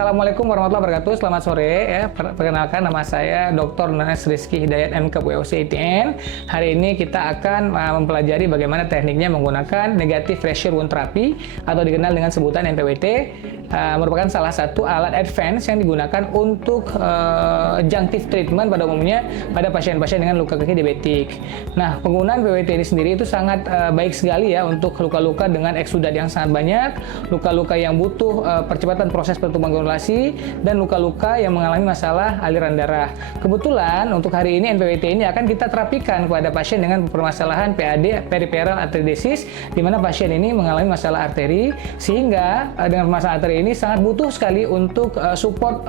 Assalamualaikum warahmatullahi wabarakatuh. Selamat sore ya. Perkenalkan, nama saya Dr. Nanes Rizky Hidayat MK WOC ITN. Hari ini kita akan mempelajari bagaimana tekniknya menggunakan negative pressure wound therapy atau dikenal dengan sebutan NPWT. Merupakan salah satu alat advance yang digunakan untuk adjunctive treatment pada umumnya pada pasien-pasien dengan luka kaki diabetik. Nah, penggunaan PWT ini sendiri itu sangat baik sekali ya untuk luka-luka dengan eksudat yang sangat banyak, luka-luka yang butuh percepatan proses pertumbuhan granulasi, dan luka-luka yang mengalami masalah aliran darah. Kebetulan untuk hari ini NPWT ini akan kita terapikan kepada pasien dengan permasalahan PAD, peripheral arteriodesis, di mana pasien ini mengalami masalah arteri, sehingga dengan masalah arteri ini sangat butuh sekali untuk support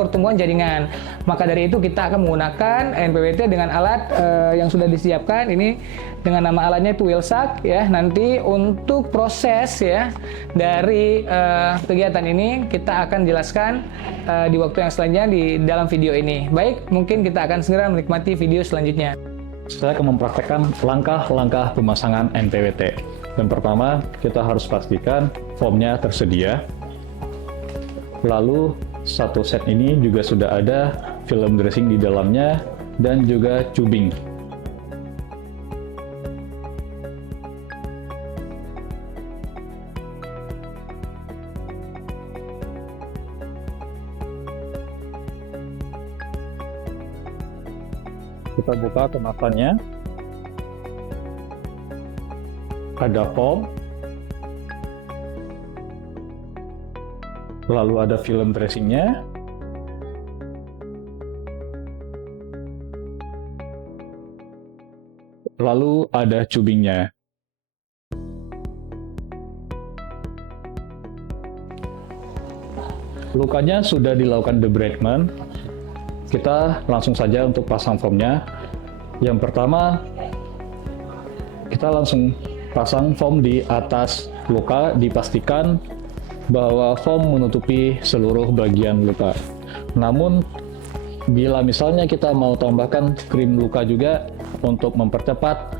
pertumbuhan jaringan. Maka dari itu kita akan menggunakan NPWT dengan alat yang sudah disiapkan ini, dengan nama alatnya itu Wilsack ya. Nanti untuk proses ya dari kegiatan ini kita akan jelaskan di waktu yang selanjutnya di dalam video ini. Baik, mungkin kita akan segera menikmati video selanjutnya. Saya akan mempraktekkan langkah-langkah pemasangan NPWT. Yang pertama, kita harus pastikan foamnya tersedia. Lalu satu set ini juga sudah ada film dressing di dalamnya dan juga tubing. Kita buka kemasannya. Ada foam. Lalu ada film dressingnya. Lalu ada tubingnya. Lukanya sudah dilakukan debridement. Kita langsung saja untuk pasang foamnya. Yang pertama, kita langsung pasang foam di atas luka, dipastikan bahwa foam menutupi seluruh bagian luka. Namun, bila misalnya kita mau tambahkan krim luka juga untuk mempercepat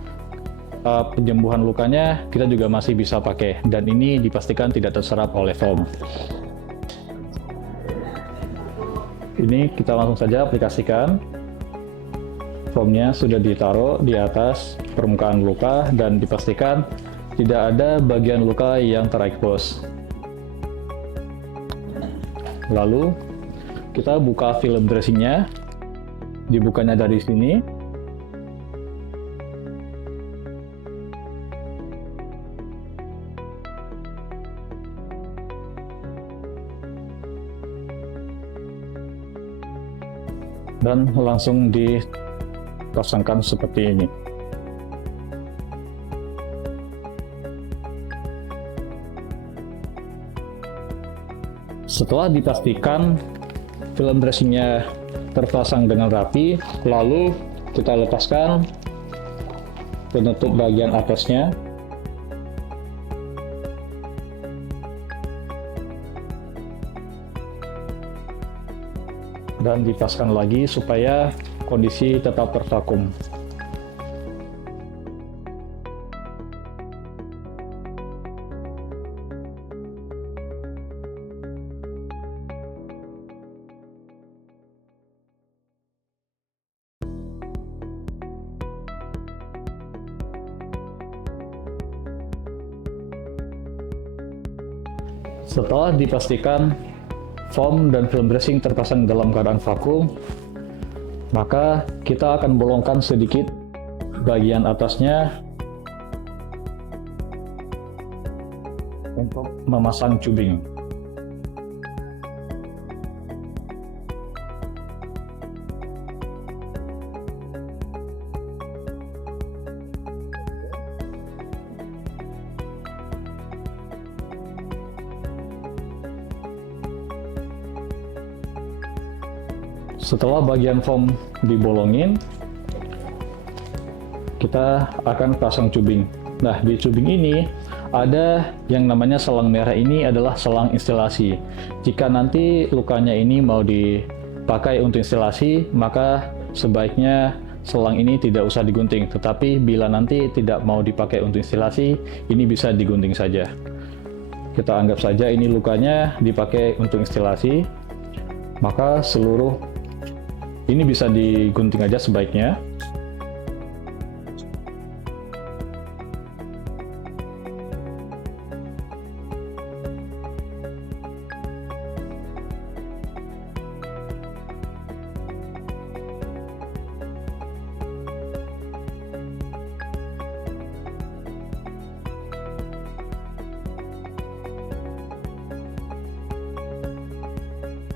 penyembuhan lukanya, kita juga masih bisa pakai. Dan ini dipastikan tidak terserap oleh foam. Ini kita langsung saja aplikasikan. Foamnya sudah ditaruh di atas permukaan luka dan dipastikan tidak ada bagian luka yang terekspos. Lalu kita buka film dressingnya, dibukanya dari sini. Dan langsung dipasangkan seperti ini. Setelah dipastikan film dressingnya terpasang dengan rapi, lalu kita lepaskan penutup bagian atasnya. Dan dipaskan lagi supaya kondisi tetap tervakum. Setelah dipastikan foam dan film dressing terpasang dalam keadaan vakum, maka kita akan bolongkan sedikit bagian atasnya untuk memasang tubing. Setelah bagian foam dibolongin, kita akan pasang tubing. Nah, di tubing ini ada yang namanya selang merah. Ini adalah selang instilasi. Jika nanti lukanya ini mau dipakai untuk instilasi, maka sebaiknya selang ini tidak usah digunting. Tetapi bila nanti tidak mau dipakai untuk instilasi, ini bisa digunting saja. kita anggap saja ini lukanya dipakai untuk instalasi, maka seluruh ini bisa digunting aja sebaiknya.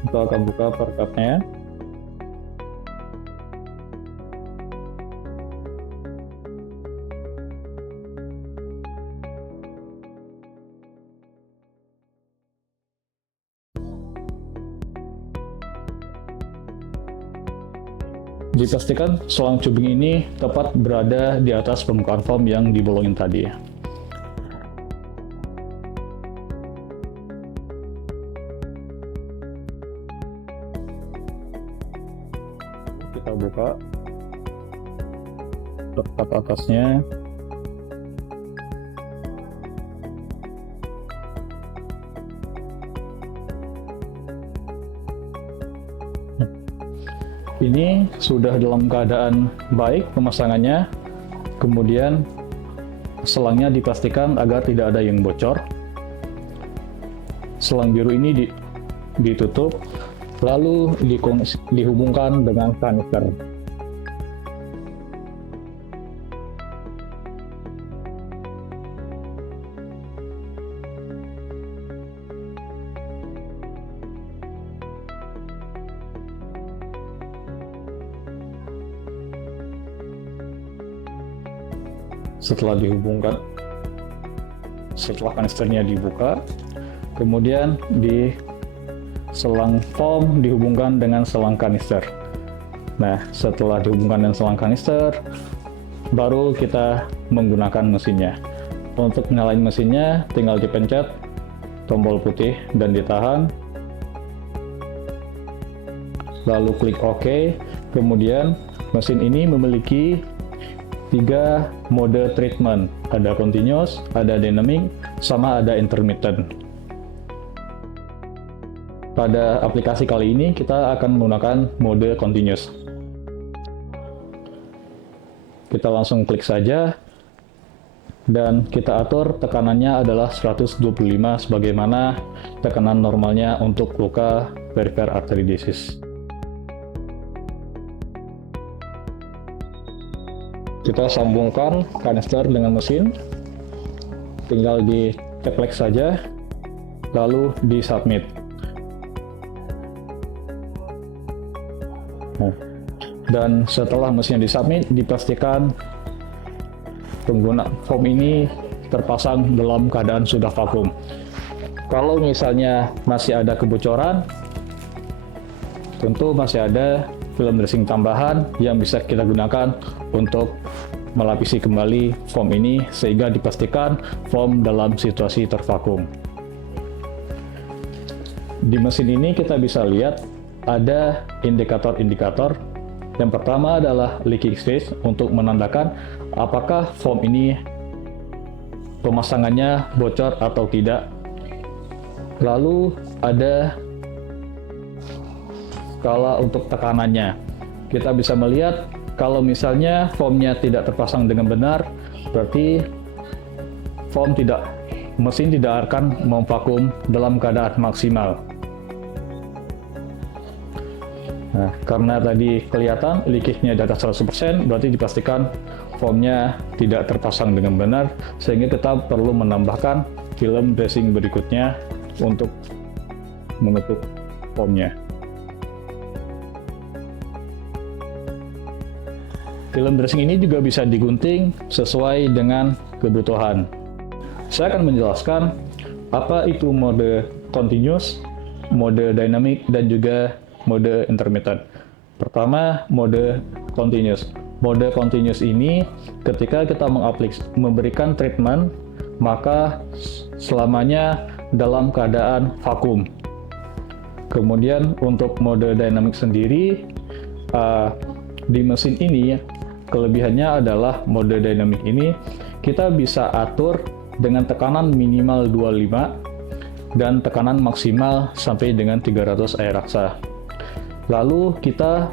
Kita akan buka perekatnya. Dipastikan selang cubing ini tepat berada di atas permukaan foam yang dibolongin tadi. Kita buka tepat atasnya. Ini sudah dalam keadaan baik pemasangannya, kemudian selangnya dipastikan agar tidak ada yang bocor. Selang biru ini ditutup, lalu dihubungkan dengan kanister. Setelah kanisternya dibuka, kemudian di selang foam dihubungkan dengan selang kanister. Nah, setelah dihubungkan dengan selang kanister, baru kita menggunakan mesinnya. Untuk menyalakan mesinnya, tinggal dipencet tombol putih dan ditahan, lalu klik OK. Kemudian mesin ini memiliki 3 mode treatment, ada continuous, ada dynamic, sama ada intermittent. Pada aplikasi kali ini kita akan menggunakan mode continuous. Kita langsung klik saja dan kita atur tekanannya adalah 125 sebagaimana tekanan normalnya untuk luka perifer arteridisis. Kita sambungkan kanister dengan mesin, tinggal diteklek saja, lalu di submit. Nah, dan setelah mesinnya disubmit, dipastikan pengguna foam ini terpasang dalam keadaan sudah vakum. Kalau misalnya masih ada kebocoran, tentu masih ada film dressing tambahan yang bisa kita gunakan untuk melapisi kembali foam ini sehingga dipastikan foam dalam situasi tervakum. Di mesin ini kita bisa lihat ada indikator-indikator. Yang pertama adalah leaking stage untuk menandakan apakah foam ini pemasangannya bocor atau tidak. Lalu ada skala untuk tekanannya. Kita bisa melihat kalau misalnya foamnya tidak terpasang dengan benar, berarti mesin tidak akan memvakum dalam keadaan maksimal. Nah, karena tadi kelihatan leakage-nya di atas 100%, berarti dipastikan foamnya tidak terpasang dengan benar, sehingga kita perlu menambahkan film dressing berikutnya untuk menutup foamnya. Film dressing ini juga bisa digunting sesuai dengan kebutuhan. Saya akan menjelaskan apa itu mode continuous, mode dynamic, dan juga mode intermittent. Pertama, mode continuous. Mode continuous ini ketika kita memberikan treatment, maka selamanya dalam keadaan vakum. Kemudian untuk mode dynamic sendiri, di mesin ini kelebihannya adalah mode dynamic ini kita bisa atur dengan tekanan minimal 25 dan tekanan maksimal sampai dengan 300 air raksa. Lalu kita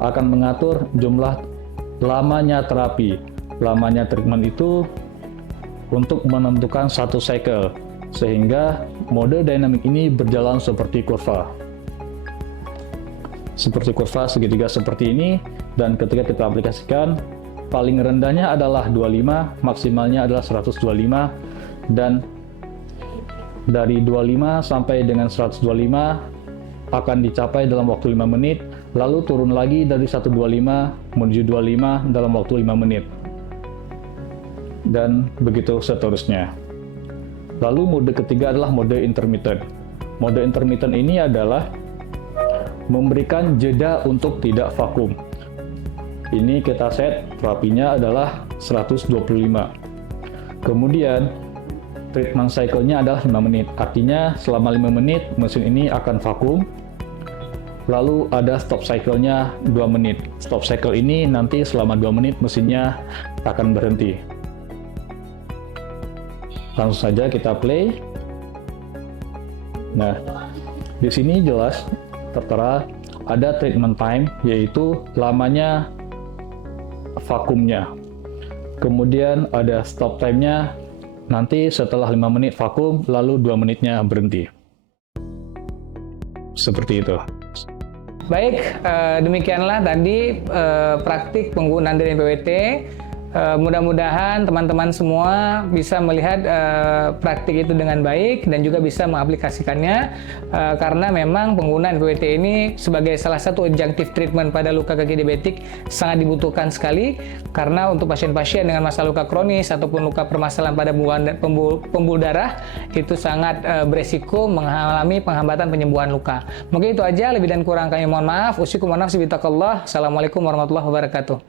akan mengatur jumlah lamanya terapi. Lamanya treatment itu untuk menentukan satu cycle, sehingga mode dynamic ini berjalan seperti kurva. Seperti kurva segitiga seperti ini, dan ketika kita aplikasikan, paling rendahnya adalah 25, maksimalnya adalah 125, dan dari 25 sampai dengan 125 akan dicapai dalam waktu 5 menit, lalu turun lagi dari 125 menuju 25 dalam waktu 5 menit. Dan begitu seterusnya. Lalu mode ketiga adalah mode intermittent. Mode intermittent ini adalah memberikan jeda untuk tidak vakum. Ini kita set terapinya adalah 125. Kemudian treatment cycle-nya adalah 5 menit. Artinya selama 5 menit mesin ini akan vakum. Lalu ada stop cycle-nya 2 menit. Stop cycle ini nanti selama 2 menit mesinnya akan berhenti. Langsung saja kita play. Nah, di sini jelas tertera ada treatment time, yaitu lamanya vakumnya. Kemudian ada stop time-nya, nanti setelah 5 menit vakum, lalu 2 menitnya berhenti. Seperti itu. Baik, demikianlah tadi praktik penggunaan dari PWT. Mudah-mudahan teman-teman semua bisa melihat praktik itu dengan baik dan juga bisa mengaplikasikannya, karena memang penggunaan PWT ini sebagai salah satu adjunctive treatment pada luka kaki diabetik sangat dibutuhkan sekali, karena untuk pasien-pasien dengan masalah luka kronis ataupun luka permasalahan pada pembuluh darah itu sangat beresiko mengalami penghambatan penyembuhan luka. Mungkin itu aja, lebih dan kurang kami mohon maaf. Usyukur mohon maaf. Assalamualaikum warahmatullahi wabarakatuh.